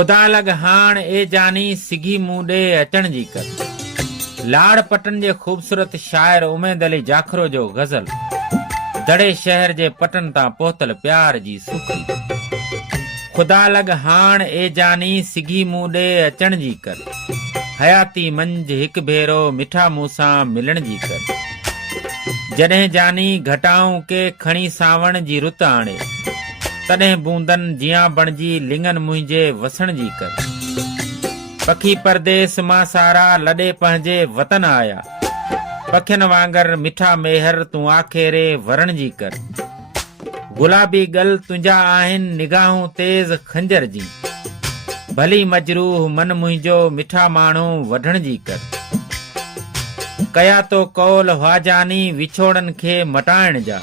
खुदा लग हाण ए जानी सिगी मूं ॾे अचण जी कर। लाड़ पटन जे खूबसूरत शायर उमेद अली जाखरो जो गज़ल दड़े शहर जे पटन तां पहुतल प्यार जी सुखी। खुदा लग हाण ए जानी सिगी मूं ॾे अचण जी कर। हयाती मंझि हिकु भेरो मिठा मूं सां मिलण जी कर। जॾहिं जानी घटाऊं के खणी सावण जी रुत आणे, तॾहिं बूंदनि जियां बणजी लिंगनि मुंहिंजे वसण जी कर। पखी परदेस मां सारा लॾे पंहिंजे वतन आया, पखियुनि वांगर मिठा मेहर तूं आखेरे वरण जी कर। गुलाबी गल तुंहिंजा आहिनि निगाहूं तेज़ खंजर जी, भली मजरूह मन मुंहिंजो मिठा माण्हू वढण जी कर। कया तो कौल ख्वाजानी विछोड़नि खे मटाइण जा,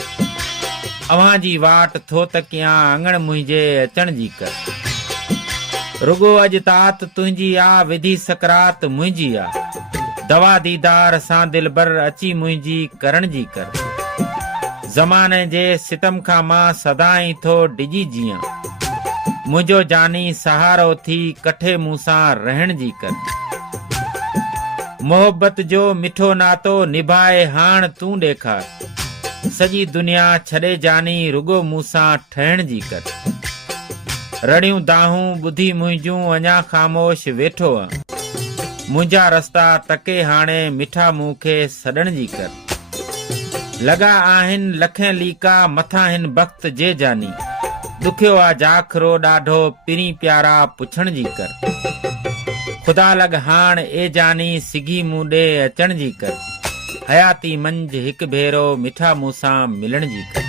अव्हां जी वाट थो त कयां आंगण मुंहिंजे अचण जी कर। रुगो अॼु तात तुंहिंजी आ विधि सकरात मुंहिंजी आ, दवा दीदार सां दिलबर अची मुंहिंजी करण जी कर। ज़माने जे सितम खां मां सदाई थो डिॼी जियां, मुंहिंजो जानी सहारो थी कठे मूं सां रहण जी कर। मोहब्बत जो मिठो नातो निभाए हाण तूं ॾेखार, सॼी दुनिया छॾे जानी रुगो मूं सां ठहण जी कर। रड़ियूं दाहूं ॿुधी मुंहिंजूं अञा ख़ामोश वेठो आ, मुंहिंजा रस्ता तके हाणे मिठा मूं खे सॾण जी कर। लॻा आहिनि लखें लीका मथां हिन वक़्त जे जानी, ॾुखियो आ जाखरो ॾाढो पिरी प्यारा पुछण जी कर। खुदा लग हाण ए जानी सिगी मूं ॾे अचण जी कर। हयाती मंझि हिकु भेरो मिठा मूं सां मिलण जी कर।